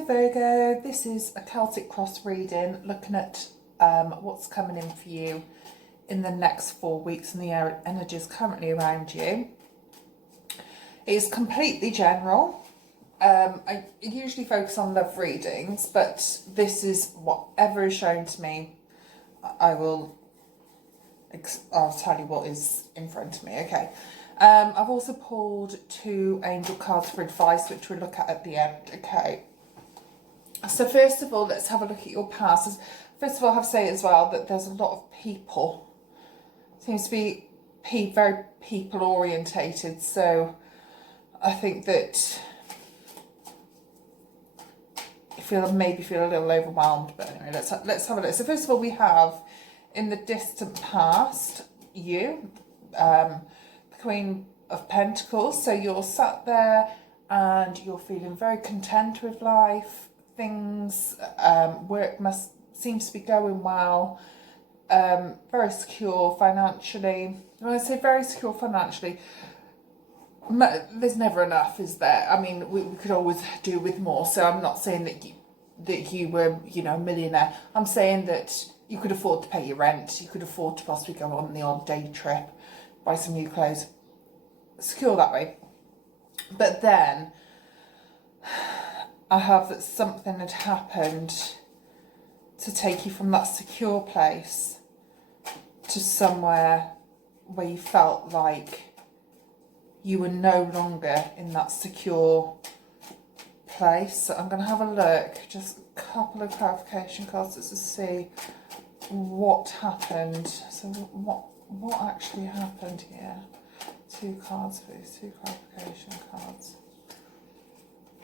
Hi Virgo, this is a Celtic cross reading looking at what's coming in for you in the next 4 weeks and the energies currently around you. It is completely general. I usually focus on love readings, but this is whatever is shown to me. I'll tell you what is in front of me, okay. I've also pulled 2 angel cards for advice, which we'll look at the end, okay. So first of all, let's have a look at your past. First of all, I have to say as well that there's a lot of people. Seems to be very people orientated. So I think that you maybe feel a little overwhelmed. But anyway, let's have a look. So first of all, we have in the distant past you, the Queen of Pentacles. So you're sat there and you're feeling very content with life. Things, work seems to be going well, very secure financially. When I say very secure financially, there's never enough, is there? I mean, we could always do with more. So I'm not saying that you were, a millionaire. I'm saying that you could afford to pay your rent. You could afford to possibly go on the odd day trip, buy some new clothes, secure that way. But then I have that something had happened to take you from that secure place to somewhere where you felt like you were no longer in that secure place. So I'm going to have a look, just a couple of clarification cards just to see what happened. So what actually happened here? 2 cards, please, 2 clarification cards.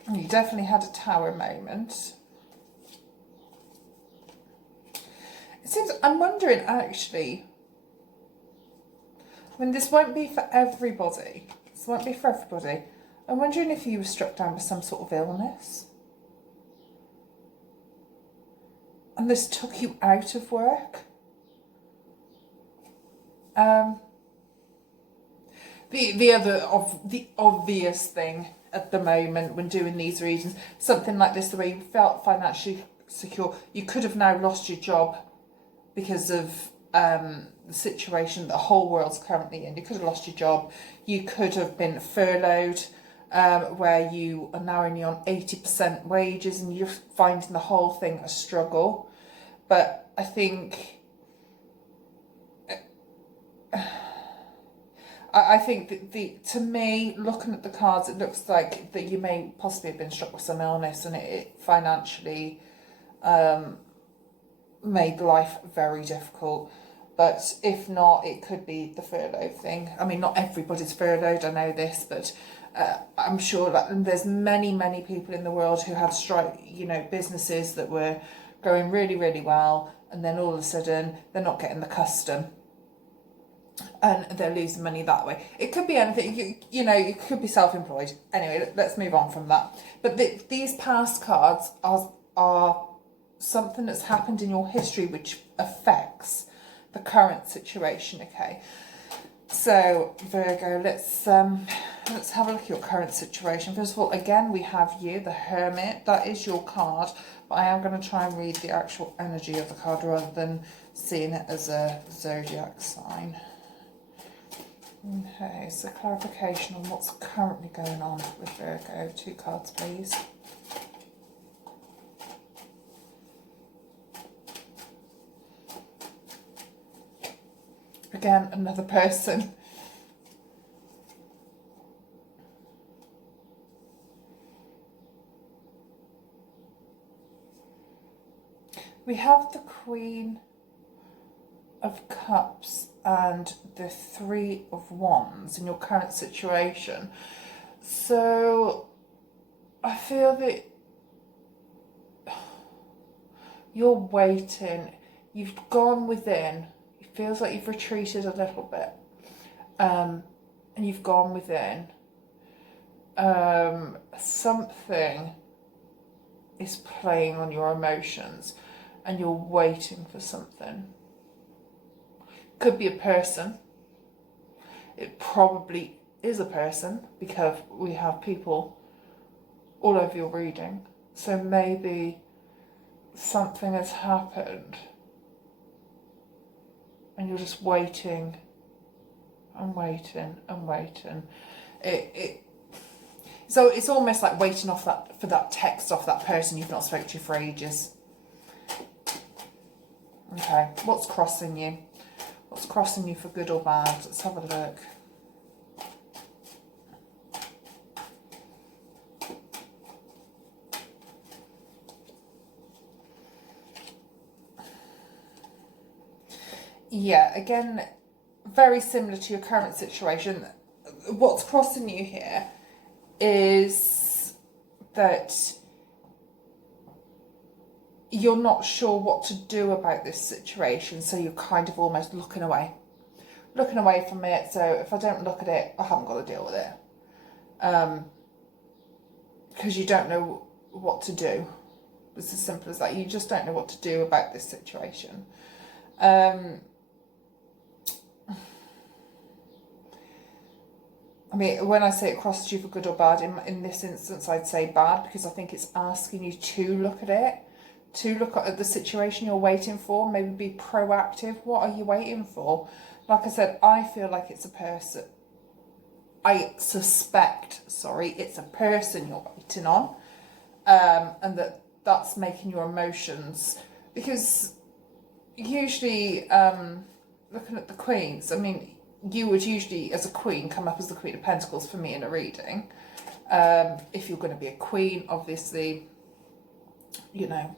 You definitely had a tower moment. It seems, I'm wondering actually, I mean, this won't be for everybody. I'm wondering if you were struck down with some sort of illness. And this took you out of work. The obvious thing at the moment when doing these readings, something like this, the way you felt financially secure, you could have now lost your job because of the situation the whole world's currently in. You could have lost your job. You could have been furloughed, where you are now only on 80% wages and you're finding the whole thing a struggle. But I think that to me, looking at the cards, it looks like that you may possibly have been struck with some illness and it financially made life very difficult. But if not, it could be the furlough thing. I mean, not everybody's furloughed, I know this, but I'm sure that there's many people in the world who had businesses that were going really, really well, and then all of a sudden they're not getting the custom. And they're losing money that way. It could be anything. You could be self-employed. Anyway, let's move on from that. But these past cards are something that's happened in your history which affects the current situation. Okay. So Virgo, let's have a look at your current situation. First of all, again, we have you, the Hermit. That is your card. But I am going to try and read the actual energy of the card rather than seeing it as a zodiac sign. Okay, so clarification on what's currently going on with Virgo. 2 cards, please. Again, another person. We have the Queen of Cups and the 3 of Wands in your current situation. So I feel that you're waiting. You've gone within. It feels like you've retreated a little bit. And you've gone within. Something is playing on your emotions and you're waiting for something. Could be a person. It probably is a person because we have people all over your reading. So maybe something has happened and you're just waiting and waiting and waiting. So it's almost like waiting for that text off that person you've not spoken to for ages. Okay, what's crossing you? What's crossing you for good or bad? Let's have a look. Yeah, again, very similar to your current situation. What's crossing you here is that you're not sure what to do about this situation, so you're kind of almost looking away from it. So if I don't look at it, I haven't got to deal with it, because you don't know what to do. It's as simple as that. You just don't know what to do about this situation. I mean, when I say it crosses you for good or bad, in this instance, I'd say bad, because I think it's asking you to look at it, to look at the situation you're waiting for, maybe be proactive. What are you waiting for? Like I said, I feel like it's a person. I suspect, it's a person you're waiting on, and that's making your emotions, because usually, looking at the Queens, I mean, you would usually, as a queen, come up as the Queen of Pentacles for me in a reading. If you're going to be a queen, obviously, you know,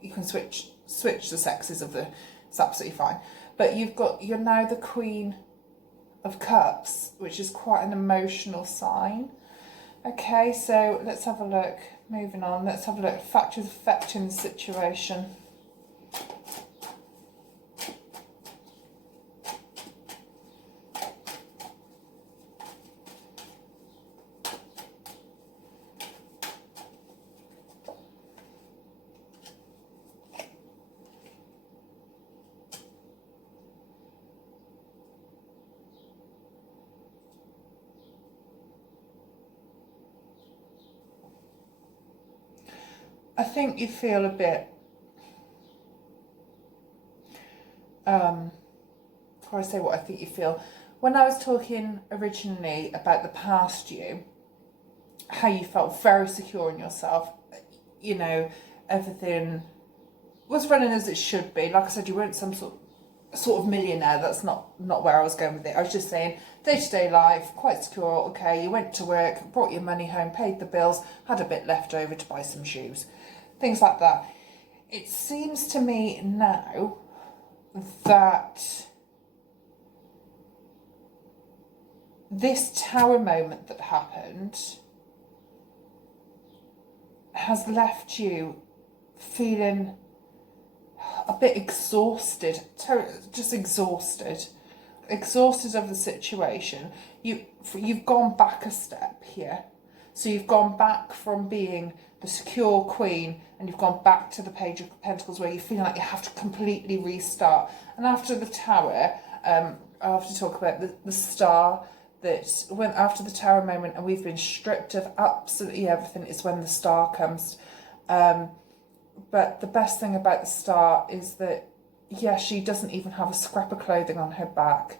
you can switch the sexes of it's absolutely fine. But you're now the Queen of Cups, which is quite an emotional sign. Okay, so let's have a look. Moving on, let's have a look. Factors affecting the situation. I think you feel a bit, before I say what I think you feel, when I was talking originally about the past you, how you felt very secure in yourself, you know, everything was running as it should be. Like I said, you weren't some sort of millionaire. That's not where I was going with it. I was just saying day-to-day life, quite secure. Okay, you went to work, brought your money home, paid the bills, had a bit left over to buy some shoes, things like that. It seems to me now that this tower moment that happened has left you feeling a bit exhausted, just exhausted of the situation. You've gone back a step here. So you've gone back from being the secure queen, and you've gone back to the Page of Pentacles, where you feel like you have to completely restart. And after the tower, I have to talk about the star that went after the tower moment, and we've been stripped of absolutely everything, is when the star comes. But the best thing about the star is that, yeah, she doesn't even have a scrap of clothing on her back,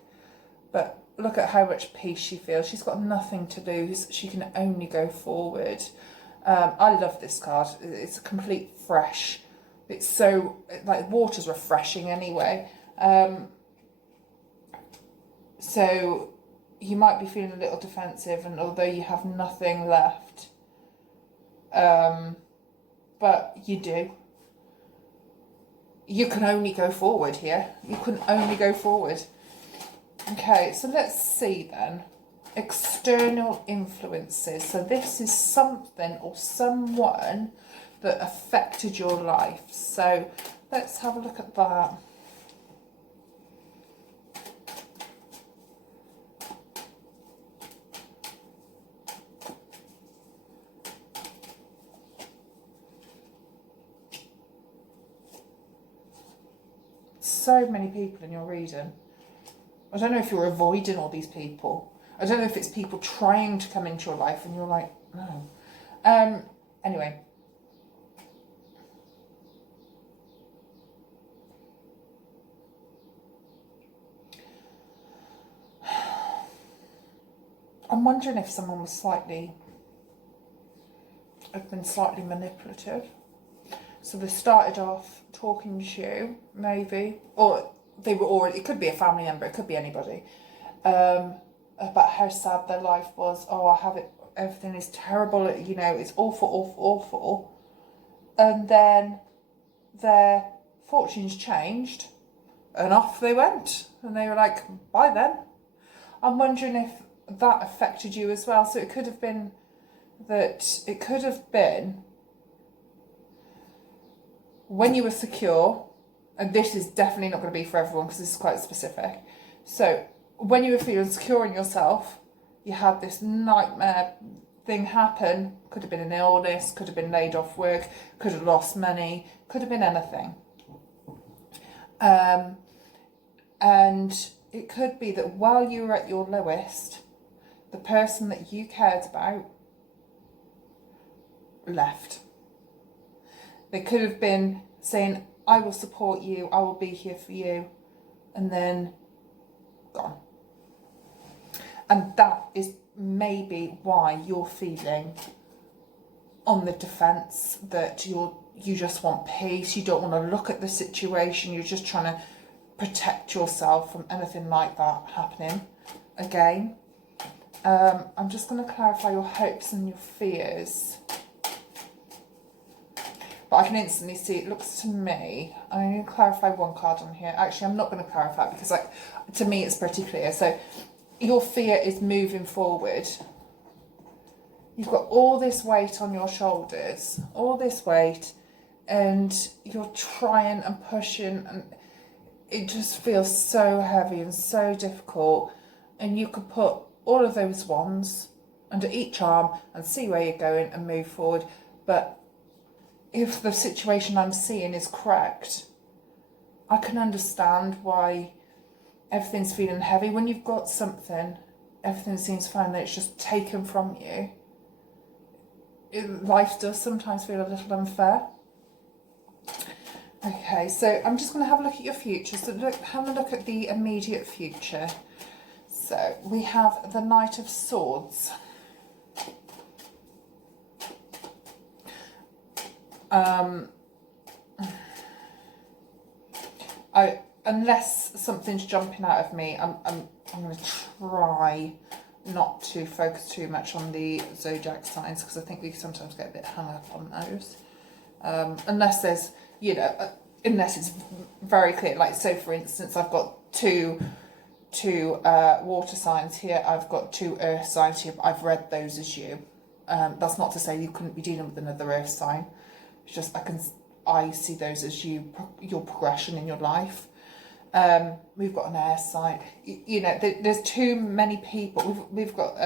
but look at how much peace she feels. She's got nothing to lose. She can only go forward. I love this card. It's a complete fresh. It's so, like, water's refreshing anyway. So you might be feeling a little defensive, and although you have nothing left, but you do. You can only go forward here. You can only go forward. Okay, so let's see then. External influences. So this is something or someone that affected your life. So let's have a look at that. So many people in your reading. I don't know if you're avoiding all these people. I don't know if it's people trying to come into your life and you're like, no. Anyway, I'm wondering if someone was had been slightly manipulative. So they started off talking to you, maybe, or they were already, it could be a family member, it could be anybody, about how sad their life was. Oh, I have it, everything is terrible, you know, it's awful, awful, awful. And then their fortunes changed and off they went. And they were like, bye then. I'm wondering if that affected you as well. So it could have been when you were secure, and this is definitely not going to be for everyone because this is quite specific. So when you were feeling secure in yourself, you had this nightmare thing happen. Could have been an illness, could have been laid off work, could have lost money, could have been anything. And it could be that while you were at your lowest, the person that you cared about left. They could have been saying, I will support you, I will be here for you, and then gone. And that is maybe why you're feeling on the defence, that you just want peace, you don't want to look at the situation, you're just trying to protect yourself from anything like that happening again. I'm just going to clarify your hopes and your fears. But I can instantly see, it looks to me, I'm going to clarify one card on here. Actually, I'm not going to clarify it because to me it's pretty clear. So your fear is moving forward. You've got all this weight on your shoulders, all this weight, and you're trying and pushing, and it just feels so heavy and so difficult. And you could put all of those wands under each arm and see where you're going and move forward. But if the situation I'm seeing is correct, I can understand why everything's feeling heavy. When you've got something, everything seems fine, that it's just taken from you. Life does sometimes feel a little unfair. Okay, so I'm just going to have a look at your future. So have a look at the immediate future. So we have the Knight of Swords. Unless something's jumping out of me, I'm going to try not to focus too much on the zodiac signs, because I think we sometimes get a bit hung up on those. Unless there's, unless it's very clear. Like, so for instance, I've got two water signs here. I've got 2 earth signs here. But I've read those as you. That's not to say you couldn't be dealing with another earth sign. It's just I see those as your progression in your life. We've got an air sign. There's too many people. We've got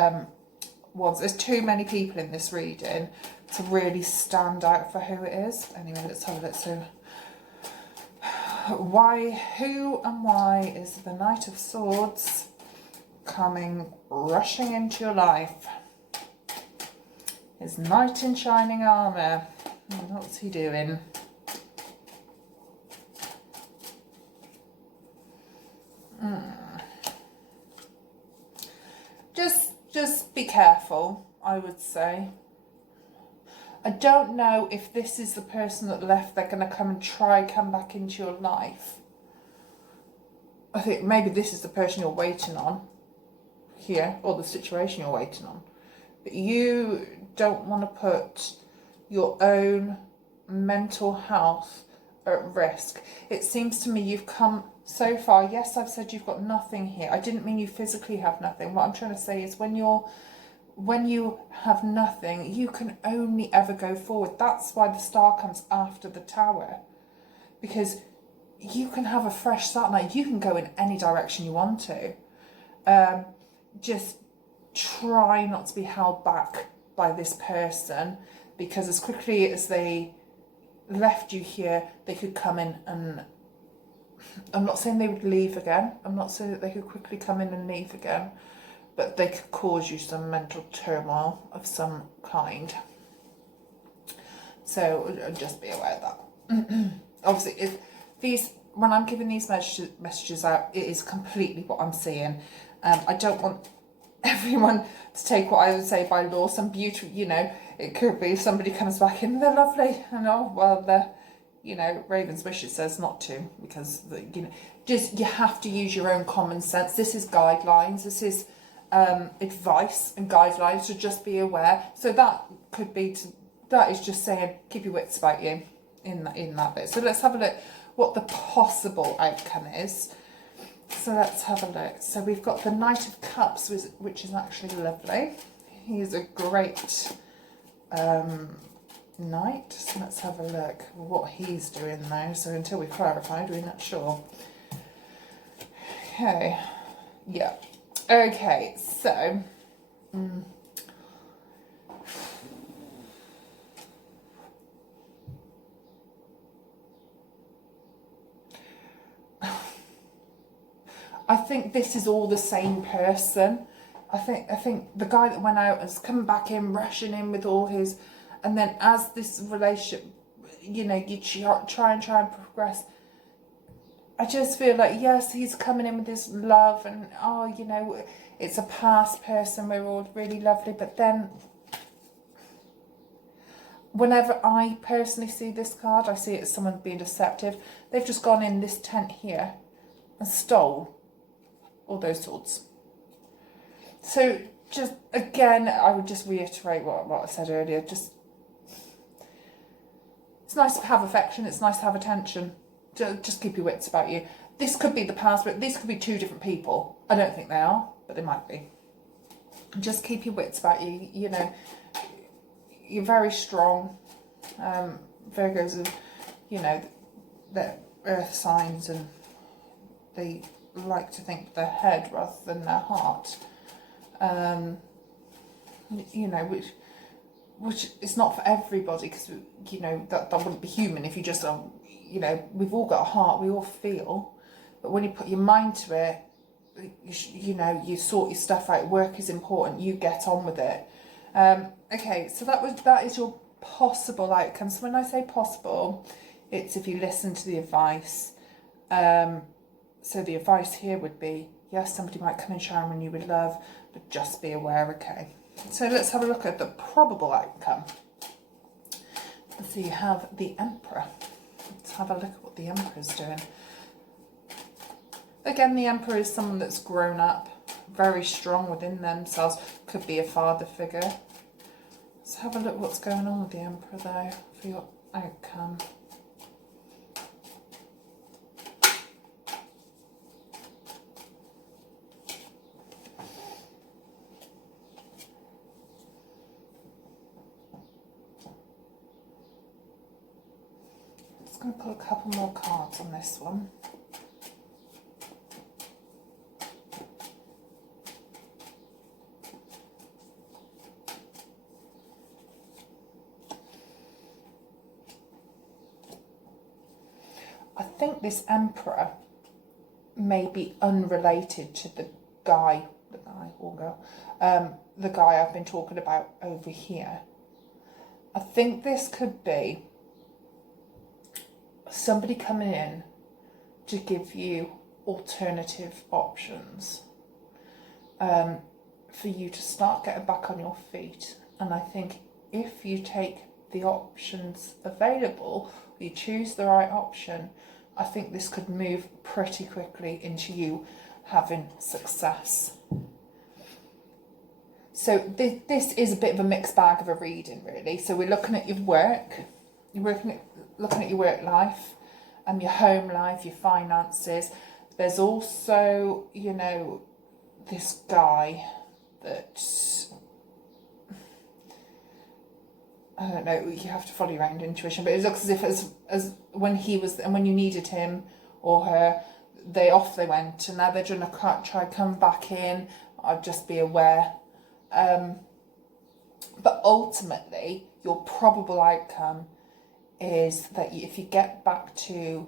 there's too many people in this reading to really stand out for who it is. Anyway, let's have a look. So, who and why is the Knight of Swords rushing into your life? His knight in shining armour. What's he doing? Just be careful, I would say. I don't know if this is the person that left, they're going to come back into your life. I think maybe this is the person you're waiting on here, or the situation you're waiting on. But you don't want to put your own mental health at risk. It seems to me you've come so far. Yes, I've said you've got nothing here. I didn't mean you physically have nothing. What I'm trying to say is when you have nothing, you can only ever go forward. That's why the Star comes after the Tower, because you can have a fresh start now. You can go in any direction you want to. Just try not to be held back by this person, because as quickly as they left you here, they could come in and, I'm not saying they would leave again. I'm not saying that they could quickly come in and leave again, but they could cause you some mental turmoil of some kind. So just be aware of that. Obviously, when I'm giving these messages out, it is completely what I'm seeing. I don't want everyone to take what I would say by law. Some beauty, you know, it could be somebody comes back in, they're lovely, and oh, well, they're, you know, Raven's Wish, it says not to, because, you know, just, you have to use your own common sense. This is guidelines, this is advice and guidelines, so just be aware. So that could be, that is just saying, keep your wits about you in that bit. So let's have a look what the possible outcome is. So let's have a look. So we've got the Knight of Cups, which is actually lovely. He's a great knight. So let's have a look what he's doing now. So until we've clarified, we're not sure. Okay. Yeah. Okay. So. I think this is all the same person. I think the guy that went out has come back in, rushing in with all his, and then as this relationship, you know, you try and progress. I just feel like, yes, he's coming in with his love, and oh, you know, it's a past person, we're all really lovely, but then whenever I personally see this card, I see it as someone being deceptive. They've just gone in this tent here and stole all those swords. So just again, I would just reiterate what I said earlier. Just, it's nice to have affection, it's nice to have attention. Just keep your wits about you. This could be the past, but these could be two different people. I don't think they are, but they might be. Just keep your wits about you. You know, you're very strong. Virgos are, you know, they're earth signs, and they like to think with their head rather than their heart. You know, which is not for everybody, because, you know, that wouldn't be human if you just, you know, we've all got a heart, we all feel, but when you put your mind to it, you know, you sort your stuff out. Work is important, you get on with it. Okay, so that is your possible outcome. So when I say possible, it's if you listen to the advice. So the advice here would be, yes, somebody might come and shower you with love, but just be aware, okay? So let's have a look at the probable outcome. So you have the Emperor. Let's have a look at what the Emperor is doing. Again, the Emperor is someone that's grown up, very strong within themselves, could be a father figure. Let's have a look what's going on with the Emperor though, for your outcome. I'm going to put a couple more cards on this one. I think this Emperor may be unrelated to the guy or girl, the guy I've been talking about over here. I think this could be somebody coming in to give you alternative options, for you to start getting back on your feet. And I think if you take the options available, you choose the right option, I think this could move pretty quickly into you having success. So this is a bit of a mixed bag of a reading, really. So we're looking at your work, looking at your work life, your home life, your finances. There's also, you know, this guy that, I don't know, you have to follow your own intuition, but it looks as if as when he was, and when you needed him or her, they went, and now they're trying to try come back in. I'd just be aware. But ultimately, your probable outcome is that if you get back to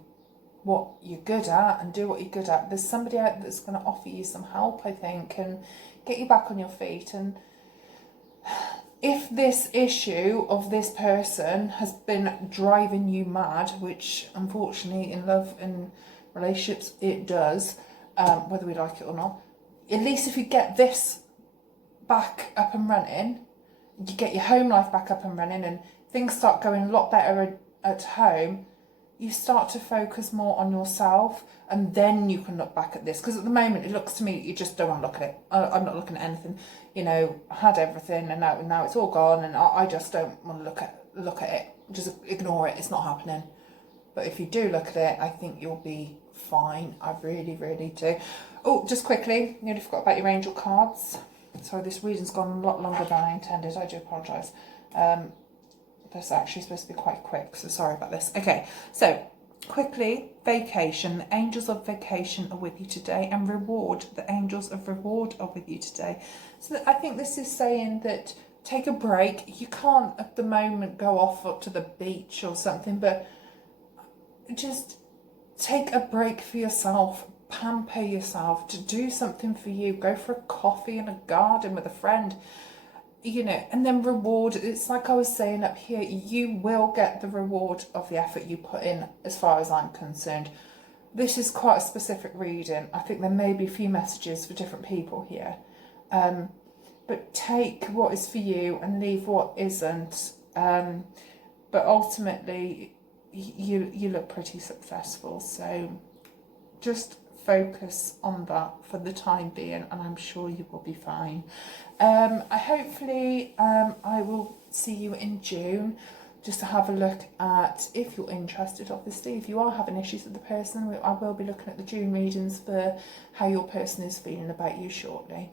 what you're good at and do what you're good at, there's somebody out that's going to offer you some help, I think, and get you back on your feet. And if this issue of this person has been driving you mad, which unfortunately in love and relationships it does, whether we like it or not, at least if you get this back up and running, you get your home life back up and running, and things start going a lot better at home, you start to focus more on yourself, and then you can look back at this. Because at the moment, it looks to me that you just don't want to look at it. I'm not looking at anything. You know, I had everything, and now it's all gone, and I just don't want to look at it. Just ignore it. It's not happening. But if you do look at it, I think you'll be fine. I really, really do. Oh, just quickly, nearly forgot about your angel cards. Sorry, this reading's gone a lot longer than I intended. I do apologise. This is actually supposed to be quite quick, so sorry about this. Okay, so quickly, vacation. The angels of vacation are with you today, and reward. The angels of reward are with you today. So I think this is saying that take a break. You can't at the moment go off up to the beach or something, but just take a break for yourself. Pamper yourself, to do something for you. Go for a coffee in a garden with a friend, you know, and then reward. It's like I was saying up here, you will get the reward of the effort you put in, as far as I'm concerned. This is quite a specific reading. I think there may be a few messages for different people here, but take what is for you and leave what isn't. But ultimately, you look pretty successful, so just focus on that for the time being, and I'm sure you will be fine. Hopefully I will see you in June, just to have a look at, if you're interested, obviously, if you are having issues with the person, I will be looking at the June readings for how your person is feeling about you shortly.